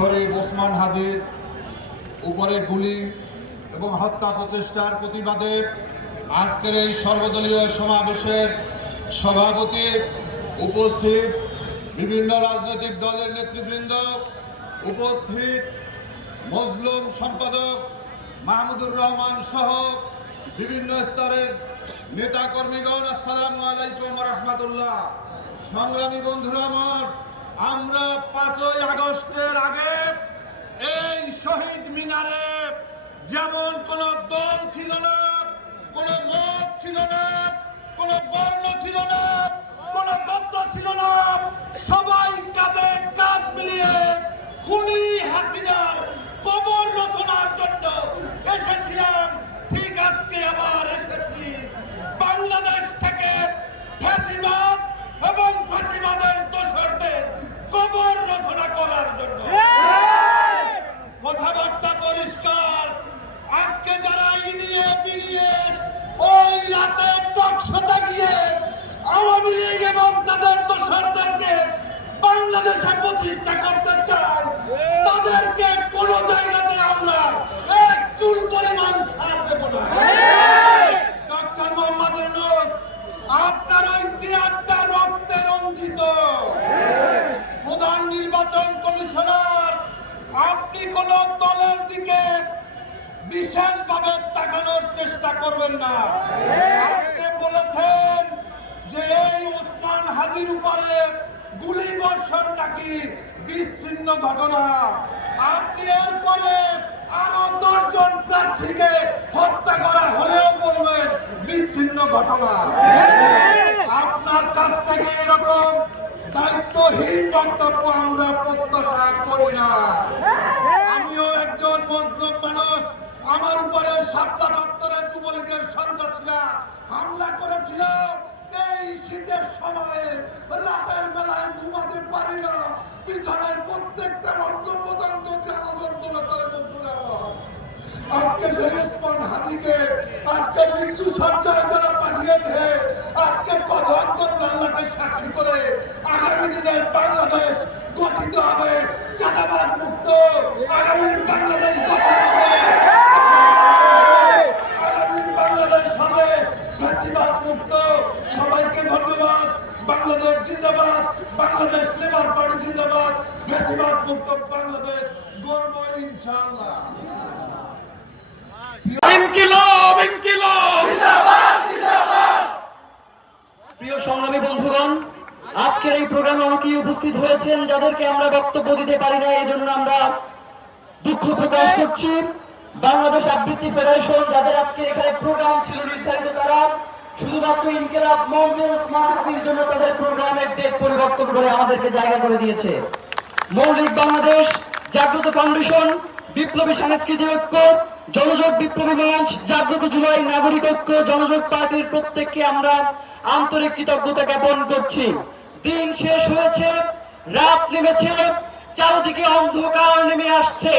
শরীফ ওসমান হাদির উপরে গুলি এবং হত্যা প্রচেষ্টার প্রতিবাদে আজকের এই সর্বদলীয় সমাবেশের সভাপতি উপস্থিত বিভিন্ন রাজনৈতিক দলের নেতৃবৃন্দ, উপস্থিত মজলুম সম্পাদক মাহমুদুর রহমান সহ বিভিন্ন স্তরের নেতা কর্মীগণ আসসালামু আলাইকুম রহমতুল্লাহ। সংগ্রামী বন্ধুরা আমার, আমরা পাঁচই আগস্টের আগে শহীদ মিনারে যেমন কোন দল ছিল না, কোন মত ছিল না, কোন বর্ণ ছিল না, কোন গোত্র ছিল না, সবাই কাঁধে কাঁধ মিলিয়ে খুনি হাসিনার কবর রচনার জন্য এসেছিলাম। ঠিক আজকে আবার এসেছি। বাংলাদেশ থেকে ফ্যাসিবাদ এবং ফ্যাসিবাদের দোষরদের কবর রচনা করার জন্য। বাংলাদেশে প্রতিষ্ঠা করতে চায় তাদেরকে কোন জায়গাতে আমরা এক চুল পরিমাণ ছাড় দেব না। ডক্টর মোহাম্মদ ইউনুস, আপনার ওই চেয়ারটা রক্তে রঞ্জিত। প্রধান নির্বাচন কমিশনার, আপনি কোন দলের দিকে বিশেষভাবে তাকানোর চেষ্টা করবেন না। আজকে বলেছেন যে এই ওসমান হাজির উপরে গুলি বর্ষণ নাকি বিচ্ছিন্ন ঘটনা? আপনি এরপরে আরও দশজন প্রার্থীকে হত্যা করা হলেও বলবেন বিচ্ছিন্ন ঘটনা। আপনার কাছ থেকে এরকম দায়িত্বহীন বক্তব্য আমরা প্রত্যাশা করি না। আমিও একজন মজলুম মানুষ, আমার উপরে সাতটা চত্বরে যুবলীগের সন্ত্রাসীরা হামলা করেছিল। এই শীতের সময়ে রাতের বেলায় ঘুমাতে পারি না। বিছানায় প্রত্যেকটা অঙ্গ প্রত্যঙ্গ জানা যন্ত্রণা করে বন্ধুরা আজকে সেই ওসমান হাদিকে, আজকে মৃত্যু সজ্জায় যারা পাঠিয়েছে, আজকে কথা করুন আল্লাহকে সাক্ষী করে আগামী দিনের বাংলাদেশ গঠিত হবে। চাঁদাবাদ মুক্ত আগামী বাংলাদেশ গঠন হবে আগামী বাংলাদেশ হবে ফ্যাসিবাদ মুক্ত সবাইকে ধন্যবাদ বাংলাদেশ জিন্দাবাদ বাংলাদেশ লেবার পার্টি জিন্দাবাদ ফ্যাসিবাদ মুক্ত বাংলাদেশ গর্ব ইনশাআল্লাহ। ইনকিলাব ইনকিলাব। প্রিয় সংগ্রামী বন্ধুগণ আজকের এই প্রোগ্রামে অনেকেই উপস্থিত হয়েছেন যাদেরকে আমরা বক্তব্য দিতে পারি না এই জন্য আমরা দুঃখ প্রকাশ করছি। বাংলাদেশ আবৃত্তি ফেডারেশন যাদের আজকের এখানে প্রোগ্রাম ছিল নির্ধারিত তারা শুধুমাত্র ইনকেলাব মঞ্চের ওসমান হাদির জন্য তাদের প্রোগ্রামের ডেট পরিবর্তন করে আমাদেরকে জায়গা করে দিয়েছে। মৌলিক বাংলাদেশ, জাগ্রত ফাউন্ডেশন, বিপ্লবী সাংস্কৃতিক ঐক্য জনযোগ বিপ্লবী মঞ্চ, জাগ্রত জুলাই নাগরিক ঐক্য জনযোগ পার্টির প্রত্যেককে আমরা আন্তরিক কৃতজ্ঞতা জ্ঞাপন করছি। দিন শেষ হয়েছে, রাত নেমেছে, চারদিকে অন্ধকার নেমে আসছে।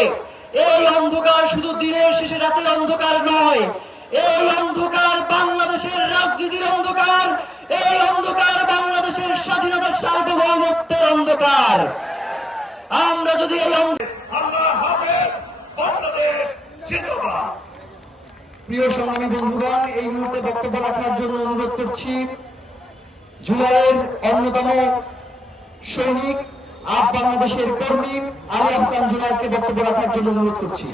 এই অন্ধকার শুধু দিনের শেষে রাতের অন্ধকার নয়, এই রাজনীতির অন্ধকার। এই অন্ধকার বাংলাদেশের স্বাধীনতার সার্বভৌমত্বের অন্ধকার। আমরা যদি এই প্রিয় সংগ্রামী বন্ধুগণ এই মুহূর্তে বক্তব্য রাখার জন্য অনুরোধ করছি জুলাইয়ের অন্যতম সৈনিক আপ বাংলাদেশের কর্মী আলী হাসান জুলাইকে বক্তব্য রাখার জন্য অনুরোধ করছি।